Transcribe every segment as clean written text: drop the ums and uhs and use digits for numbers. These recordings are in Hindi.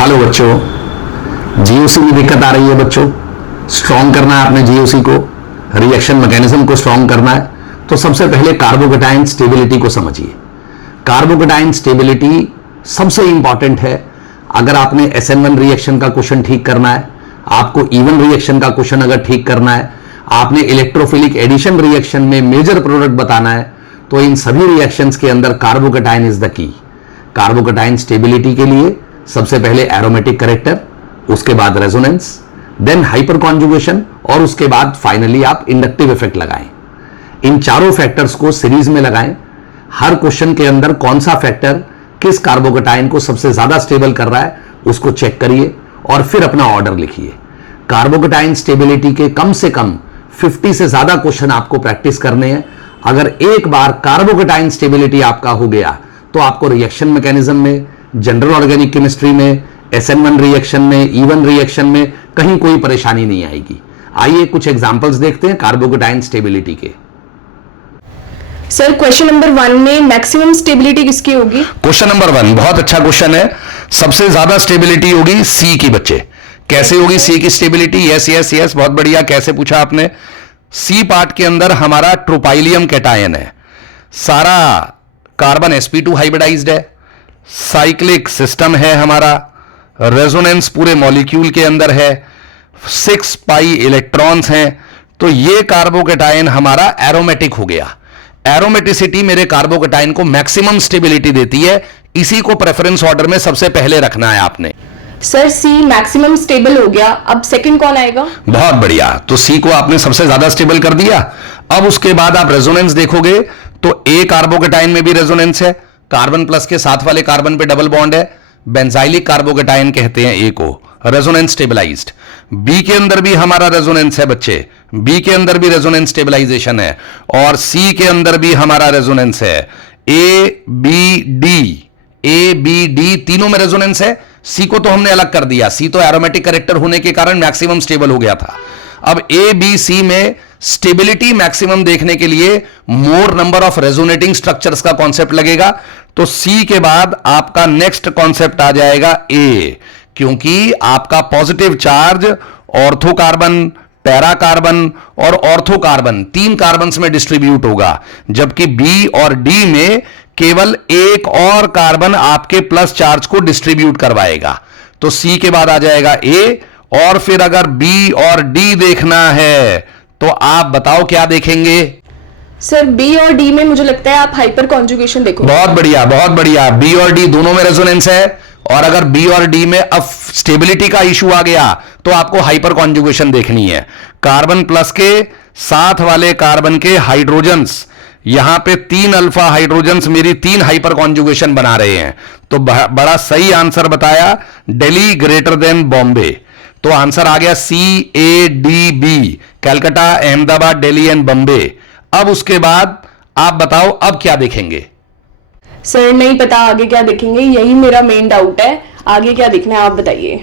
हेलो बच्चों, जीओसी में दिक्कत आ रही है बच्चों। स्ट्रॉन्ग करना है आपने जीओसी को, रिएक्शन मैकेनिज्म को स्ट्रॉन्ग करना है। तो सबसे पहले कार्बोकेटाइन स्टेबिलिटी को समझिए। कार्बोकेटाइन स्टेबिलिटी सबसे इंपॉर्टेंट है। अगर आपने SN1 रिएक्शन का क्वेश्चन ठीक करना है, आपको E1 रिएक्शन का क्वेश्चन अगर ठीक करना है, आपने इलेक्ट्रोफिलिक एडिशन रिएक्शन में मेजर प्रोडक्ट बताना है, तो इन सभी रिएक्शंस के अंदर carbocation is the key. Carbocation stability के लिए सबसे पहले एरोमेटिक करेक्टर, उसके बाद रेजोनेंस, देन हाइपर कॉन्जुगेशन और उसके बाद फाइनली आप इंडक्टिव इफेक्ट लगाएं। इन चारों फैक्टर्स को सीरीज में लगाएं। हर क्वेश्चन के अंदर कौन सा फैक्टर किस कार्बोकेटाइन को सबसे ज्यादा स्टेबल कर रहा है उसको चेक करिए और फिर अपना ऑर्डर लिखिए। कार्बोकेटाइन स्टेबिलिटी के कम से कम 50 से ज्यादा क्वेश्चन आपको प्रैक्टिस करने हैं। अगर एक बार कार्बोकेटाइन स्टेबिलिटी आपका हो गया तो आपको रिएक्शन मैकेनिज्म में, जनरल ऑर्गेनिक केमिस्ट्री में, SN1 रिएक्शन में, E1 रिएक्शन में कहीं कोई परेशानी नहीं आएगी। आइए कुछ एग्जांपल्स देखते हैं कार्बोकेटाइन स्टेबिलिटी के। सर क्वेश्चन नंबर 1 में मैक्सिमम स्टेबिलिटी किसकी होगी? क्वेश्चन नंबर 1 बहुत अच्छा क्वेश्चन है। सबसे ज्यादा स्टेबिलिटी होगी सी की बच्चे। कैसे होगी सी की स्टेबिलिटी? यस यस यस, बहुत बढ़िया। कैसे पूछा आपने? सी पार्ट के अंदर हमारा ट्रोपाइलियम कैटायन है, सारा कार्बन sp2 हाइब्रिडाइज्ड है, साइक्लिक सिस्टम है हमारा, रेजोनेंस पूरे मॉलिक्यूल के अंदर है, 6 पाई इलेक्ट्रॉन्स हैं। तो ये कार्बोकेटायन हमारा एरोमेटिक हो गया। एरोमेटिसिटी मेरे कार्बोकेटाइन को मैक्सिमम स्टेबिलिटी देती है। इसी को प्रेफरेंस ऑर्डर में सबसे पहले रखना है आपने। सर सी मैक्सिमम स्टेबल हो गया, अब सेकंड कौन आएगा? बहुत बढ़िया। तो सी को आपने सबसे ज्यादा स्टेबल कर दिया। अब उसके बाद आप रेजोनेंस देखोगे तो ए कार्बोकेटाइन में भी रेजोनेंस है, कार्बन प्लस के साथ वाले कार्बन पे डबल बॉन्ड है, बेंजाइलिक कार्बोकेटाइन कहते हैं ए को, रेजोनेंस स्टेबलाइज्ड। बी के अंदर भी हमारा रेजोनेंस है बच्चे, बी के अंदर भी रेजोनेंस स्टेबलाइजेशन है, और सी के अंदर भी हमारा रेजोनेंस है। ए बी डी तीनों में रेजोनेंस है। सी को तो हमने अलग कर दिया, सी तो एरोमेटिक करेक्टर होने के कारण मैक्सिमम स्टेबल हो गया था। अब ए बी सी में स्टेबिलिटी मैक्सिमम देखने के लिए मोर नंबर ऑफ रेजोनेटिंग स्ट्रक्चर्स का कॉन्सेप्ट लगेगा। तो सी के बाद आपका नेक्स्ट कॉन्सेप्ट आ जाएगा ए, क्योंकि आपका positive charge ortho carbon, para carbon और ऑर्थो कार्बन 3 कार्बन्स में डिस्ट्रीब्यूट होगा, जबकि बी और डी में केवल एक और कार्बन आपके प्लस चार्ज को डिस्ट्रीब्यूट करवाएगा। तो सी के बाद आ जाएगा ए, और फिर अगर बी और डी देखना है तो आप बताओ क्या देखेंगे? सर बी और डी में मुझे लगता है आप हाइपर कॉन्जुगेशन देखो। बहुत बढ़िया बहुत बढ़िया। बी और डी दोनों में रेजोनेंस है, और अगर बी और डी में अब स्टेबिलिटी का इशू आ गया तो आपको हाइपर कॉन्जुगेशन देखनी है। कार्बन प्लस के साथ वाले कार्बन के हाइड्रोजन्स, यहां पे 3 अल्फा हाइड्रोजन्स मेरी 3 हाइपर कॉन्जुगेशन बना रहे हैं। तो बड़ा सही आंसर बताया, दिल्ली ग्रेटर देन बॉम्बे। तो आंसर आ गया CADB, कलकत्ता, अहमदाबाद, दिल्ली एंड बॉम्बे। अब उसके बाद आप बताओ अब क्या देखेंगे? सर नहीं पता आगे क्या देखेंगे, यही मेरा मेन डाउट है। आगे क्या देखना है आप बताइए।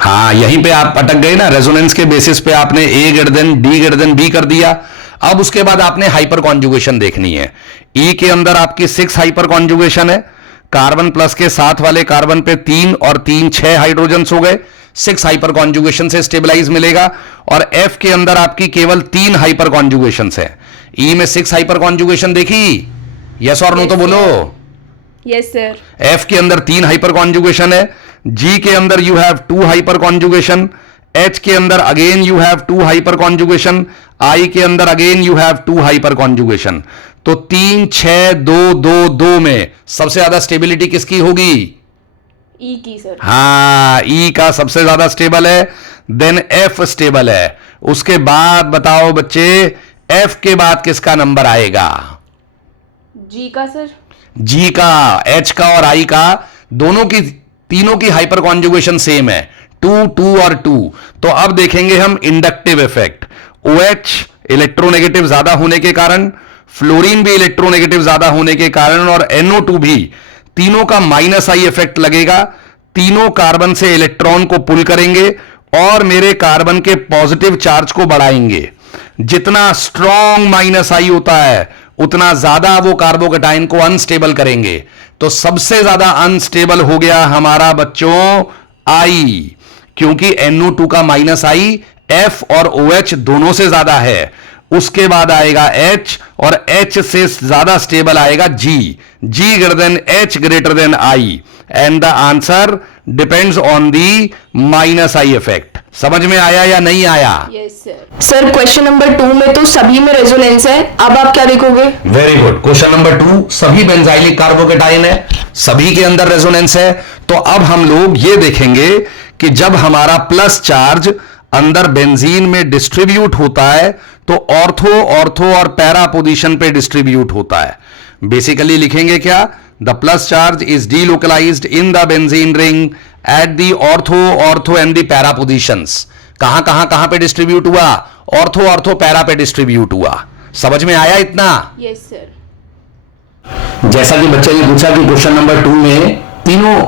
हाँ, यहीं पे आप अटक गए ना। रेजोनेंस के बेसिस पे आपने A greater than D greater than B कर दिया। अब उसके बाद आपने हाइपर कॉन्जुगेशन देखनी है। E के अंदर आपकी 6 हाइपर कॉन्जुगेशन है, कार्बन प्लस के साथ वाले कार्बन पे 3 और 3 6 हाइड्रोजन्स हो गए, 6 हाइपर कॉन्जुगेशन से स्टेबलाइज मिलेगा। और F के अंदर आपकी केवल 3 हाइपर कॉन्जुगेशन है। E में 6 हाइपर कॉन्जुगेशन देखी? यस और नो तो बोलो। Yes sir. F के अंदर 3 हाइपर कॉन्जुगेशन है, G के अंदर you have 2 hyper conjugation, H के अंदर again you have 2 hyper conjugation, I के अंदर again you have 2 hyper conjugation. तो 3 6 2 2 2 में सबसे ज्यादा स्टेबिलिटी किसकी होगी? ई की सर। हाँ, ई का सबसे ज्यादा स्टेबल है, देन F स्टेबल है। उसके बाद बताओ बच्चे, F के बाद किसका नंबर आएगा? जी का सर। जी का, H का और I का दोनों की, तीनों की हाइपर कॉन्जुगेशन सेम है, 2 2 और 2। तो अब देखेंगे हम इंडक्टिव इफेक्ट। OH इलेक्ट्रोनेगेटिव ज्यादा होने के कारण, फ्लोरीन भी इलेक्ट्रोनेगेटिव ज्यादा होने के कारण, और NO2 भी, तीनों का -I इफेक्ट लगेगा। तीनों कार्बन से इलेक्ट्रॉन को पुल करेंगे और मेरे कार्बन के पॉजिटिव चार्ज को बढ़ाएंगे। जितना स्ट्रॉन्ग -I होता है उतना ज्यादा वो कार्बोकेटाइन को अनस्टेबल करेंगे। तो सबसे ज्यादा अनस्टेबल हो गया हमारा बच्चों आई, क्योंकि NO2 का माइनस आई F और OH दोनों से ज्यादा है। उसके बाद आएगा H और H से ज्यादा स्टेबल आएगा G greater than H greater than I, and the answer depends on the minus I effect. समझ में आया या नहीं आया? Yes sir. Sir question number 2 में तो सभी में रेजोनेंस है, अब आप क्या देखोगे? Very good. क्वेश्चन नंबर 2, सभी बेंजाइलिक कार्बोकेटाइन है, सभी के अंदर रेजोनेंस है। तो अब हम लोग ये देखेंगे कि जब हमारा प्लस चार्ज अंदर बेंजीन में डिस्ट्रीब्यूट होता है तो ऑर्थो और पैरा पोजीशन पे डिस्ट्रीब्यूट होता है। बेसिकली लिखेंगे क्या? The plus charge is delocalised in the benzene ring at the ortho and the para positions. कहां पे डिस्ट्रीब्यूट हुआ? ऑर्थो पैरा पे डिस्ट्रीब्यूट हुआ। समझ में आया इतना? Yes sir. जैसा कि बच्चे ने पूछा कि क्वेश्चन नंबर 2 में तीनों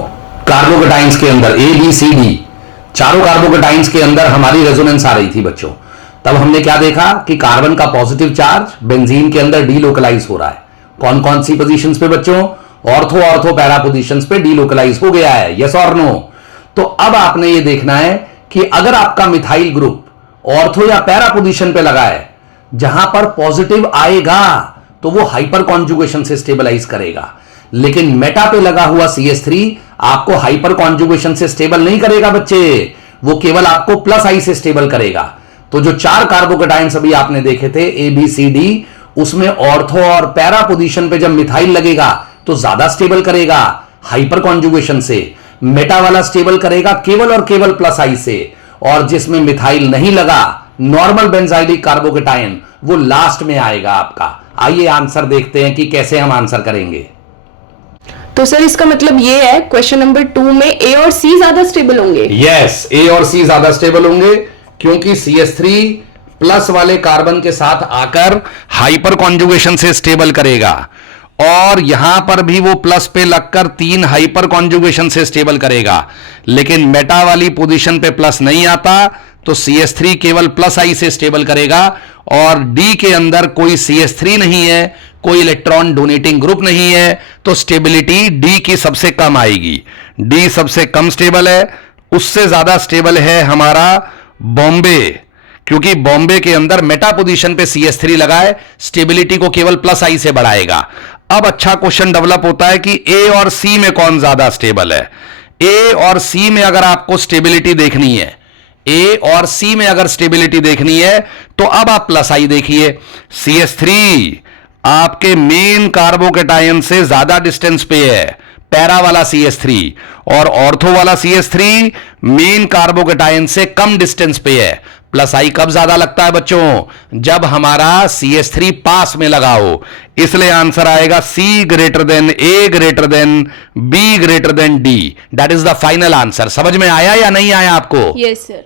कार्बोकेटाइंस के अंदर ABCD चारों कार्बोकेटाइंस के अंदर हमारी रेजोनेंस आ रही थी बच्चों, तब हमने क्या देखा कि कार्बन का पॉजिटिव चार्ज बेंजीन के अंदर डीलोकलाइज हो रहा है। कौन कौन सी पोजीशंस पे बच्चों? ऑर्थो पैरा पोजीशंस पे डीलोकलाइज हो गया है। यस और नो? तो अब आपने ये देखना है कि अगर आपका मिथाइल ग्रुप ऑर्थो या पैरा पोजीशन पे लगा है, जहां पर पॉजिटिव आएगा तो वो हाइपर कॉन्जुगेशन से स्टेबलाइज करेगा, लेकिन मेटा पे लगा हुआ CH3 आपको हाइपर कॉन्जुगेशन से स्टेबल नहीं करेगा बच्चे, वो केवल आपको प्लस आई से स्टेबल करेगा। तो जो 4 कार्बोकेटाइंस अभी आपने देखे थे ABCD, उसमें ऑर्थो और पैरा पोजीशन पे जब मिथाइल लगेगा तो ज्यादा स्टेबल करेगा हाइपर कॉन्जुगेशन से, मेटा वाला स्टेबल करेगा केवल और केवल प्लस आई से, और जिसमें मिथाइल नहीं लगा नॉर्मल बेंजाइलिक कार्बोकेटाइन वो लास्ट में आएगा आपका। आइए आंसर देखते हैं कि कैसे हम आंसर करेंगे। तो सर इसका मतलब ये है क्वेश्चन नंबर 2 में A और C ज्यादा स्टेबल होंगे? यस, A और C ज्यादा स्टेबल होंगे क्योंकि CH3 प्लस वाले कार्बन के साथ आकर हाइपर कॉन्जुगेशन से स्टेबल करेगा, और यहां पर भी वो प्लस पे लगकर 3 हाइपर कॉन्जुगेशन से स्टेबल करेगा, लेकिन मेटा वाली पोजीशन पे प्लस नहीं आता तो CH3 केवल प्लस आई से स्टेबल करेगा, और D के अंदर कोई CH3 नहीं है, कोई इलेक्ट्रॉन डोनेटिंग ग्रुप नहीं है, तो स्टेबिलिटी D की सबसे कम आएगी। D सबसे कम स्टेबल है, उससे ज्यादा स्टेबल है हमारा बॉम्बे, क्योंकि बॉम्बे के अंदर मेटा पोजीशन पे CH3 लगा है, स्टेबिलिटी को केवल प्लस आई से बढ़ाएगा। अब अच्छा क्वेश्चन डेवलप होता है कि A और C में कौन ज्यादा स्टेबल है। A और C में अगर आपको स्टेबिलिटी देखनी है, A और C में अगर स्टेबिलिटी देखनी है तो अब आप प्लस आई देखिए। CH3 आपके मेन कार्बोकेटाइन से ज्यादा डिस्टेंस पे है, पैरा वाला CH3, और ऑर्थो वाला CH3 मेन कार्बोकेटाइन से कम डिस्टेंस पे है। प्लस आई कब ज्यादा लगता है बच्चों? जब हमारा CH3 पास में लगा हो। इसलिए आंसर आएगा C greater than A greater than B greater than D। That is the final answer. समझ में आया या नहीं आया आपको? Yes sir.